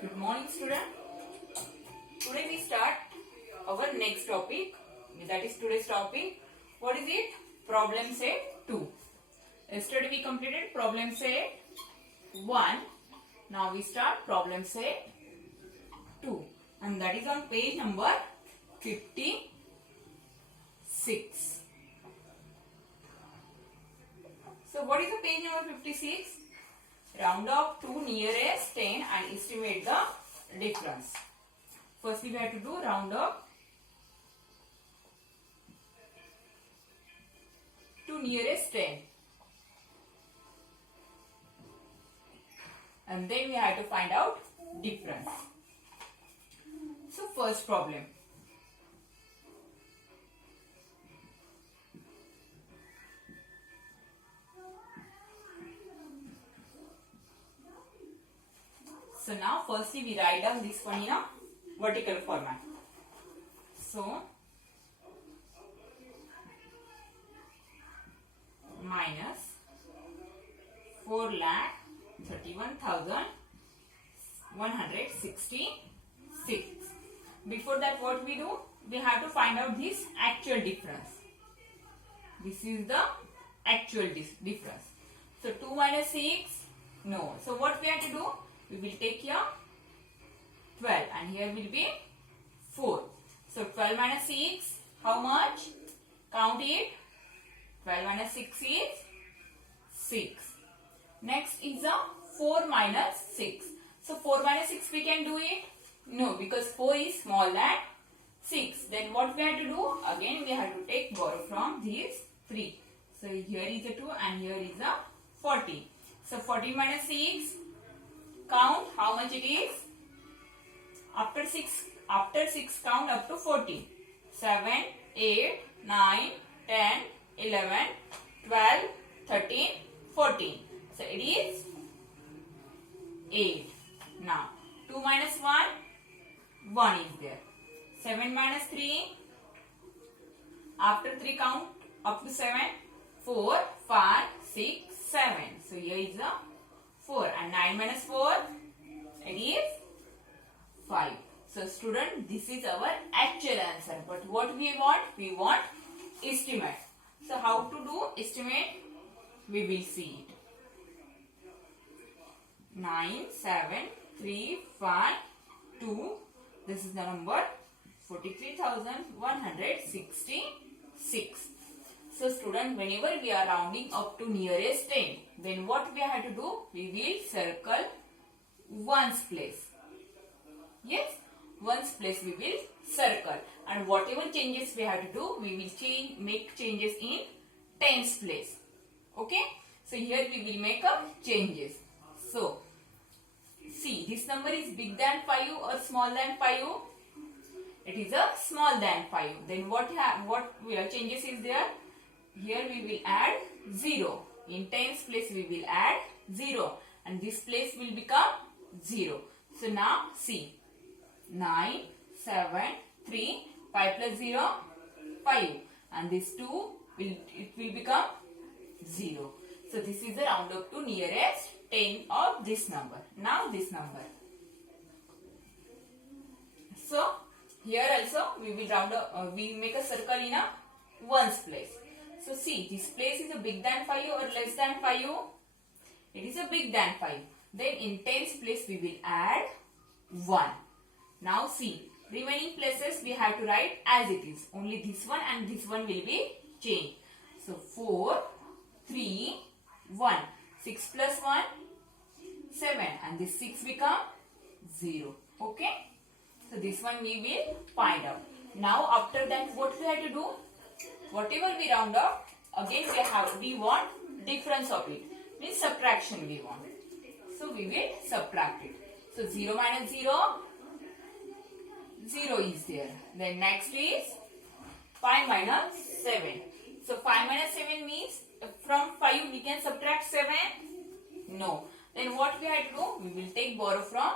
Good morning, student. Today we start our next topic. That is today's topic. What is it? Problem set 2. Yesterday we completed problem set 1. Now we start problem set 2. And that is on page number 56. So what is the page number 56? Round up to nearest 10 and estimate the difference. First we have to do round up to nearest 10. And then we have to find out difference. So first problem. So now firstly we write down this one in a vertical format. So minus 4,31,166. Before that what we do? We have to find out this actual difference. This is the actual difference. So 2 minus 6, no. So what we have to do? We will take here 12 and here will be 4. So 12 minus 6, how much? Count it. 12 minus 6 is 6. Next is a 4 minus 6. So 4 minus 6 we can do it? No, because 4 is smaller than 6. Then what we have to do? Again we have to take borrow from these 3. So here is a 2 and here is a 40. So 40 minus 6. Count how much it is. After 6 count up to 40. 7, 8, 9, 10, 11, 12, 13, 14. So it is 8. Now 2 minus 1, 1 is there. 7 minus 3. After 3 count up to 7. 4, 5, 6, 7. So here is a 4 and 9 minus 4, it is 5. So student, this is our actual answer. But what we want? We want estimate. So how to do estimate? We will see it. 9, 7, 3, 5, 2. This is the number 43,166. So student, whenever we are rounding up to nearest 10, then what we have to do? We will circle ones place. Yes, ones place we will circle. And whatever changes we have to do, we will make changes in tens place. Okay. So here we will make up changes. So, see, this number is big than 5 or small than 5? It is a small than 5. Then what changes is there? Here we will add 0. In tens place we will add 0. And this place will become 0. So now see. 9, 7, 3, 5 plus 0, 5. And this 2, it will become 0. So this is the round up to nearest 10 of this number. Now this number. So here also we will round up, we make a circle in a ones place. So see, this place is a big than 5 or less than 5? It is a big than 5. Then in tens place we will add 1. Now see, remaining places we have to write as it is. Only this one and this one will be changed. So 4, 3, 1. 6 plus 1, 7. And this 6 become 0. Okay. So this one we will find out. Now after that what we have to do? Whatever we round up, again we want difference of it. Means subtraction we want. So we will subtract it. So 0 minus 0, 0 is there. Then next is 5 minus 7. So 5 minus 7 means from 5 we can subtract 7? No. Then what we have to do? We will take borrow from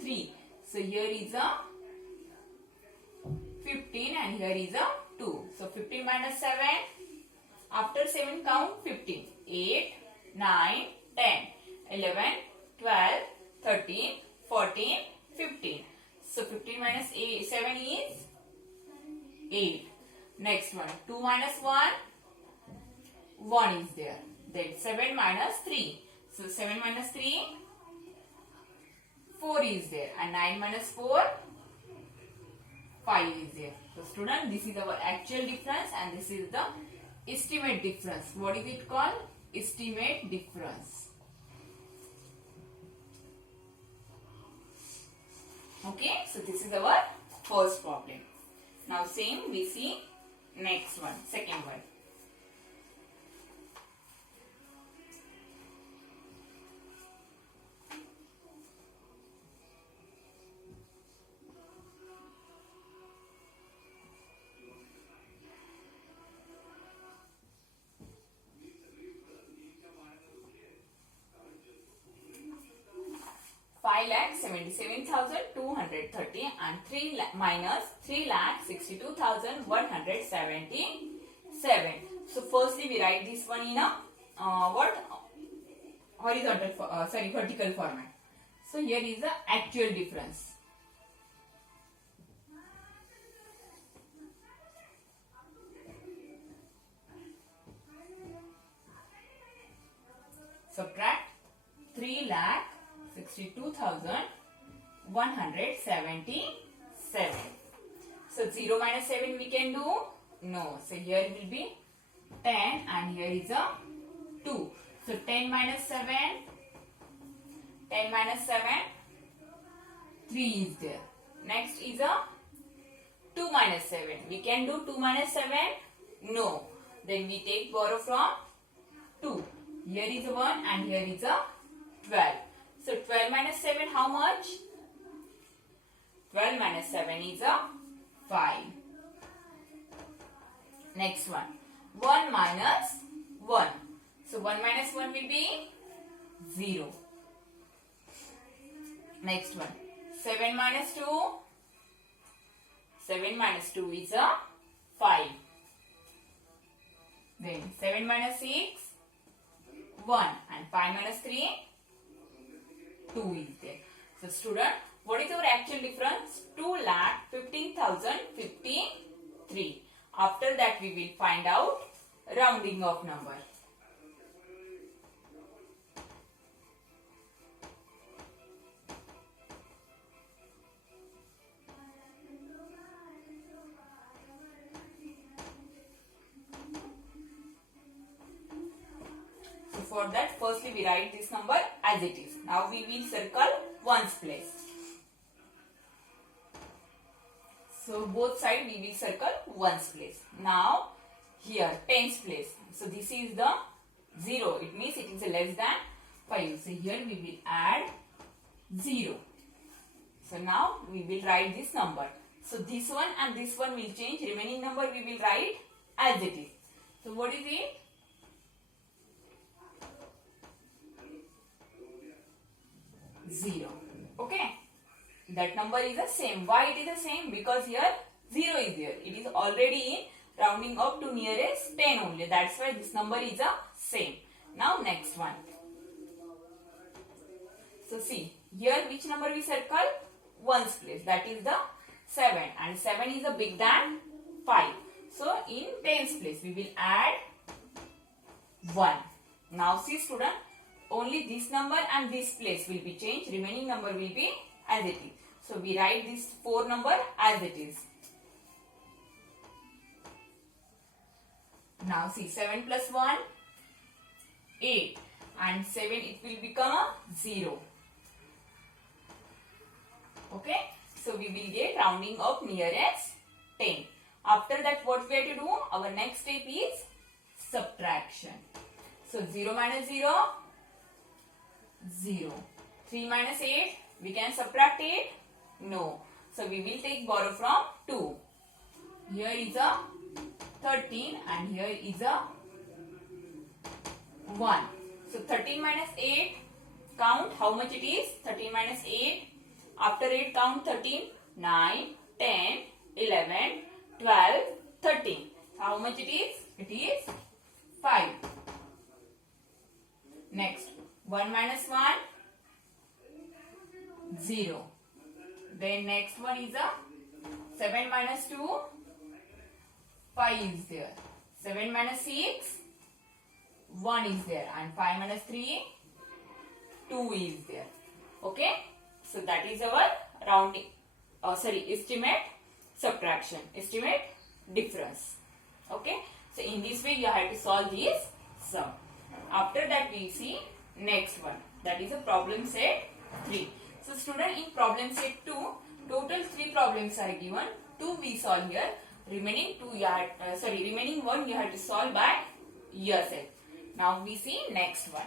3. So here is a 15 and here is a 2. So 15 minus 7. After 7 count 15. 8, 9, 10, 11, 12, 13, 14, 7 is 8. Next one, 2 minus 1, 1 is there. Then 7 minus 3. So 7 minus 3, 4 is there. And 9 minus 4, 5 is there. So student, this is our actual difference and this is the estimate difference. What is it called? Estimate difference. Okay, so this is our first problem. Now same we see next one, second one. Five lakh 77,230 and 3 lakh minus 3,62,177. So firstly we write this one in a vertical format. So here is the actual difference. Subtract 3,62,177. So 0 minus 7 we can do? No. So here it will be 10 and here is a 2. So 10 minus 7, 10 minus 7, 3 is there. Next is a 2 minus 7. We can do 2 minus 7? No. Then we take borrow from 2. Here is a 1 and here is a 12. So 12 minus 7 how much? 12 minus 7 is a 5. Next one. 1 minus 1. So 1 minus 1 will be 0. Next one. 7 minus 2. 7 minus 2 is a 5. Then 7 minus 6. 1 and 5 minus 3, 2 is there. So student, what is our actual difference? 2,15,053. After that we will find out rounding of number. For that, firstly we write this number as it is. Now we will circle ones place. So both sides we will circle ones place. Now here tens place. So this is the 0. It means it is less than 5. So here we will add 0. So now we will write this number. So this one and this one will change. Remaining number we will write as it is. So what is it? 0. Okay. That number is the same. Why it is the same? Because here 0 is there. It is already in rounding up to nearest 10 only. That's why this number is the same. Now next one. So see. Here which number we circle? Ones place. That is the 7. And 7 is a big than 5. So in tens place we will add 1. Now see student. Only this number and this place will be changed. Remaining number will be as it is. So we write this 4 number as it is. Now see 7 plus 1, 8. And 7 it will become a 0. Okay. So we will get rounding up nearest 10. After that what we have to do? Our next step is subtraction. So 0 minus 0. 0. 3 minus 8. We can subtract 8? No. So we will take borrow from 2. Here is a 13 and here is a 1. So 13 minus 8. Count how much it is? 13 minus 8. After 8 count 13. 9, 10, 11, 12, 13. How much it is? It is 5. Next. 1 minus 1, 0. Then next one is a 7 minus 2, 5 is there. 7 minus 6, 1 is there. And 5 minus 3, 2 is there. Okay. So that is our rounding, estimate subtraction, estimate difference. Okay. So in this way you have to solve this sum. After that we see next one, that is a problem set 3. So student, in problem set 2, total 3 problems are given. 2 we solve here. Remaining 1 you have to solve by yourself. Now we see next one.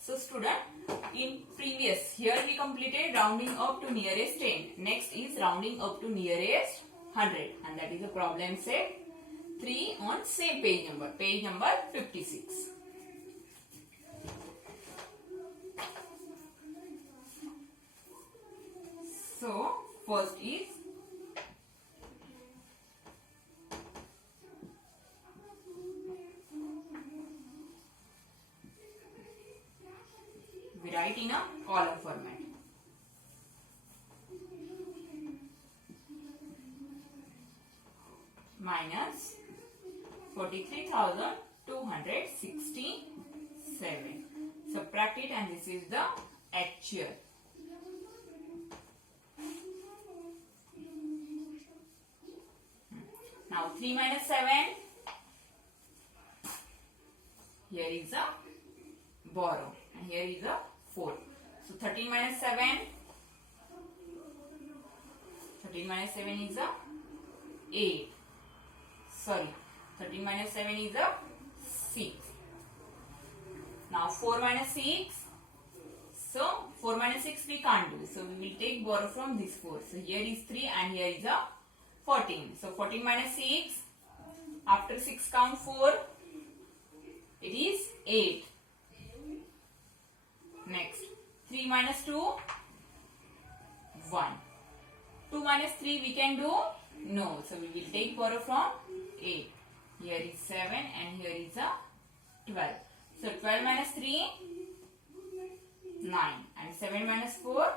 So student, in previous, here we completed rounding up to nearest 10. Next is rounding up to nearest 100, and that is a problem set 3 on same page number 56. So first is we write in a column format. Minus 43,267. Subtract it, and this is the actual. Now 3 minus 7. Here is a borrow, and here is a 4. So 13 minus 7. 13 minus 7 is a 8. 13 minus 7 is a 6. Now 4 minus 6. So 4 minus 6 we can't do. So we will take borrow from this 4. So here is 3 and here is a 14. So 14 minus 6. After 6 count 4. It is 8. Next 3 minus 2. 1. 2 minus 3 we can do? No. So we will take borrow from 8. Here is 7 and here is a 12. So 12 minus 3, 9. And 7 minus 4,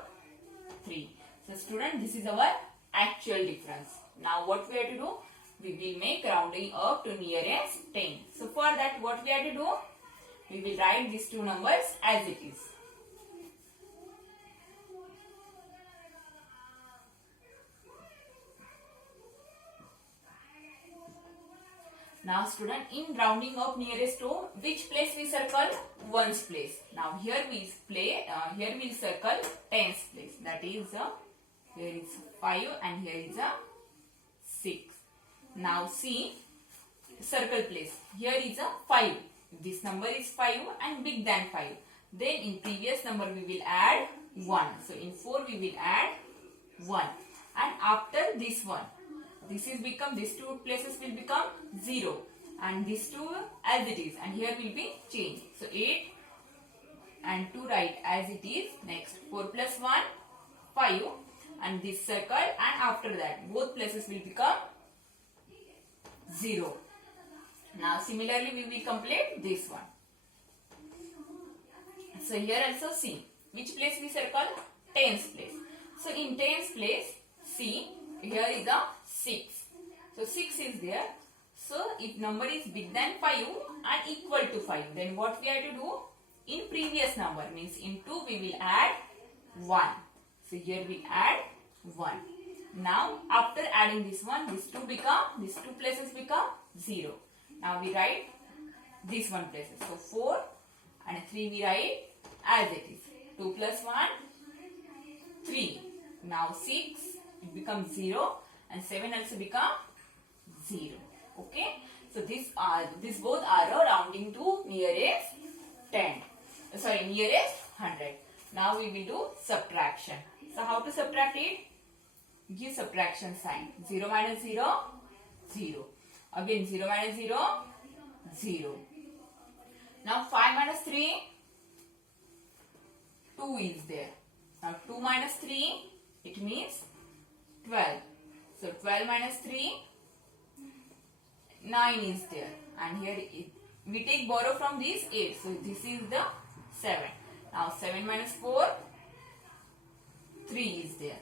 3. So student, this is our actual difference. Now what we have to do? We will make rounding up to nearest 10. So for that what we have to do? We will write these two numbers as it is. Now student, in rounding up nearest to, which place we circle? Ones place. Now here we circle tens place. That is here is 5 and here is a 6. Now see circle place. Here is a 5. This number is 5 and big than 5. Then in previous number we will add 1. So in 4 we will add 1. And after this one, these two places will become 0 and these two as it is, and here will be changed. So 8 and 2 write as it is. Next 4 plus 1, 5, and this circle, and after that both places will become 0. Now similarly we will complete this one. So here also see which place we circle? Tens place. So in tens place, see here is a 6. So 6 is there. So if number is big than 5 and equal to 5, then what we have to do? In previous number, means in 2 we will add 1. So here we add 1. Now after adding this one, these two places become 0. Now we write this one places. So 4 and 3 we write as it is. 2 plus 1, 3. Now 6, it becomes 0. And 7 also become 0. Okay. So these both are rounding to nearest 10. Nearest 100. Now we will do subtraction. So how to subtract it? Give subtraction sign. 0 minus 0, 0. Again 0 minus 0, 0. Now 5 minus 3, 2 is there. Now 2 minus 3, it means 12. So 12 minus 3, 9 is there, and here we take borrow from these 8. So this is the 7. Now 7 minus 4, 3 is there.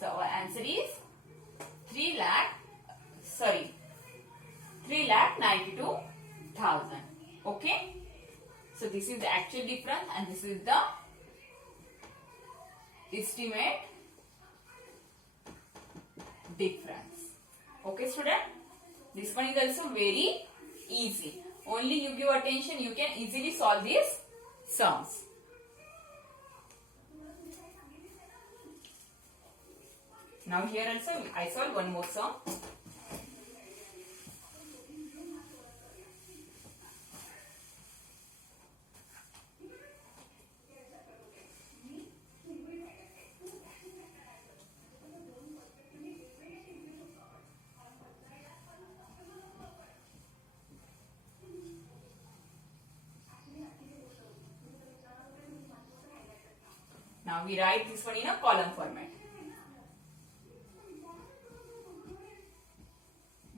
So our answer is 3,92,000. Okay. So this is the actual difference and this is the estimate difference. Okay student. This one is also very easy. Only you give attention, you can easily solve these sums. Now here also I solve one more sum. Now we write this one in a column format.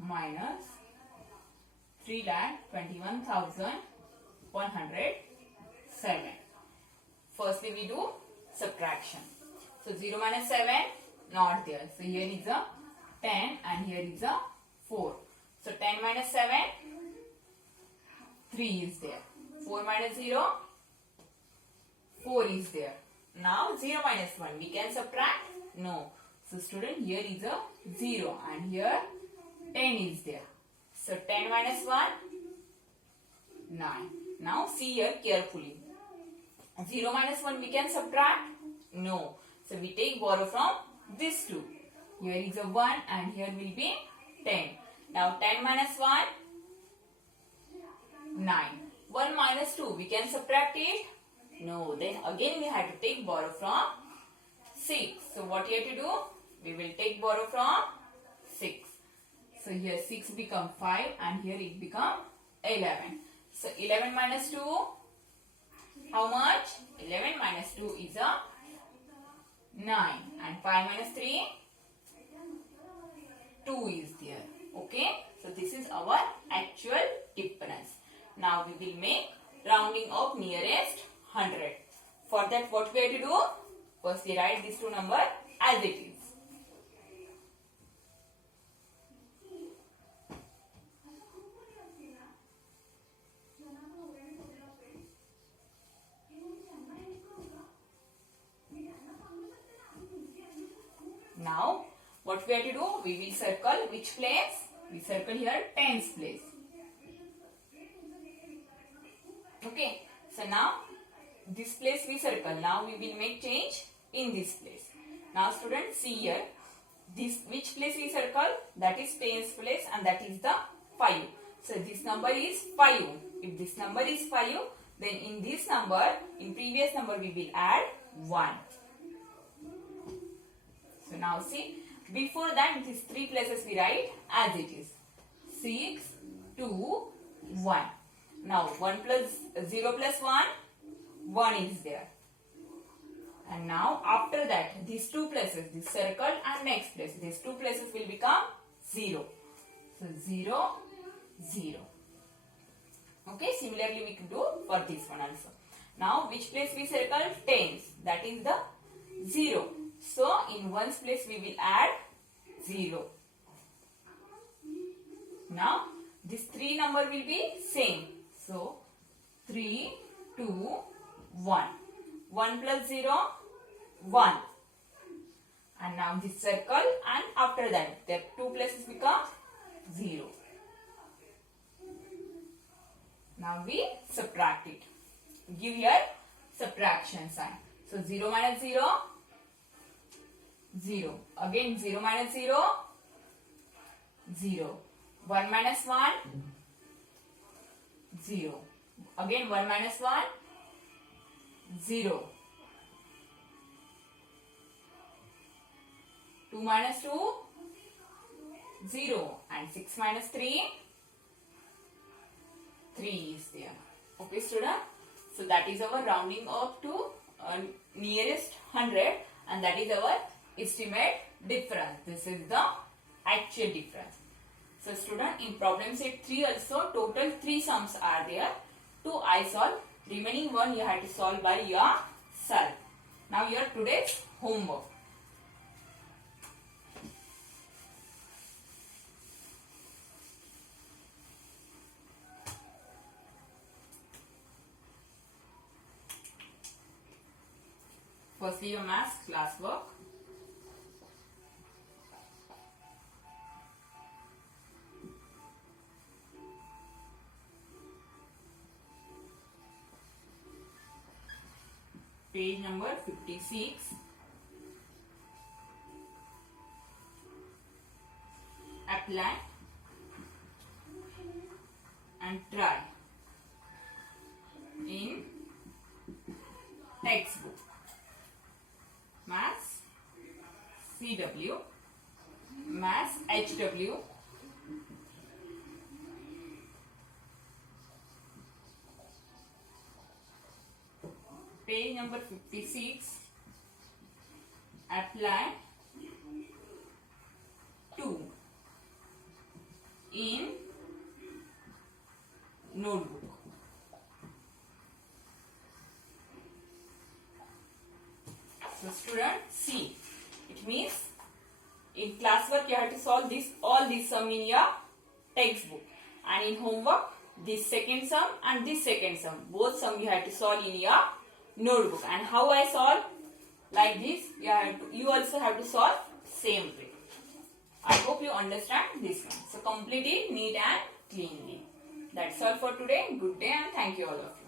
Minus 3,21,107. Firstly we do subtraction. So 0 minus 7 not there. So here is a 10 and here is a 4. So 10 minus 7, 3 is there. 4 minus 0, 4 is there. Now 0 minus 1, we can subtract? No. So student, here is a 0 and here 10 is there. So 10 minus 1, 9. Now see here carefully. 0 minus 1 we can subtract? No. So we take borrow from this 2. Here is a 1 and here will be 10. Now 10 minus 1, 9. 1 minus 2, we can subtract it? No. Then again we have to take borrow from 6. So what you have to do? We will take borrow from 6. So here 6 become 5 and here it become 11. So 11 minus 2, how much? 11 minus 2 is a 9 and 5 minus 3, 2 is there. Okay. So this is our actual difference. Now we will make rounding of nearest 100. For that what we have to do? First we write these two numbers as it is. Now what we have to do? We will circle which place? We circle here tens place. Okay. So now this place we circle. Now we will make change in this place. Now students see here. This which place we circle? That is tens place and that is the 5. So this number is 5. If this number is 5, then in this number, in previous number we will add 1. So now see, before that these 3 places we write as it is. 6, 2, 1. Now 1 plus 0 plus 1, 1 is there. And now after that these 2 places, this circle and next place, these 2 places will become 0. So 0, 0. Okay, similarly we can do for this one also. Now which place we circle? Tens. That is the 0. So in ones place we will add 0. Now this 3 number will be same. So 3, 2, 1. 1 plus 0, 1. And now this circle and after that the 2 places become 0. Now we subtract it. Give here subtraction sign. So 0 minus 0, 0. Again 0 minus 0, 0. 1 minus 1, 0. Again 1 minus 1, 0. 2 minus 2, 0. And 6 minus 3, 3 is there. Okay student. So that is our rounding up to nearest 100 and that is our estimate difference. This is the actual difference. So student, in problem set 3 also total 3 sums are there. 2 I solve, remaining 1 you have to solve by yourself. Now your today's homework. Firstly your maths classwork. Page number 56. Apply and try in textbook. Maths CW, Maths HW, page number 56. Apply 2 in notebook. So student, see, it means in classwork you have to solve all these sum in your textbook, and in homework this second sum and this second sum, both sum you have to solve in your notebook. And how I solve? Like this, you also have to solve same way. I hope you understand this one. So complete it neat and cleanly. That's all for today. Good day and thank you all of you.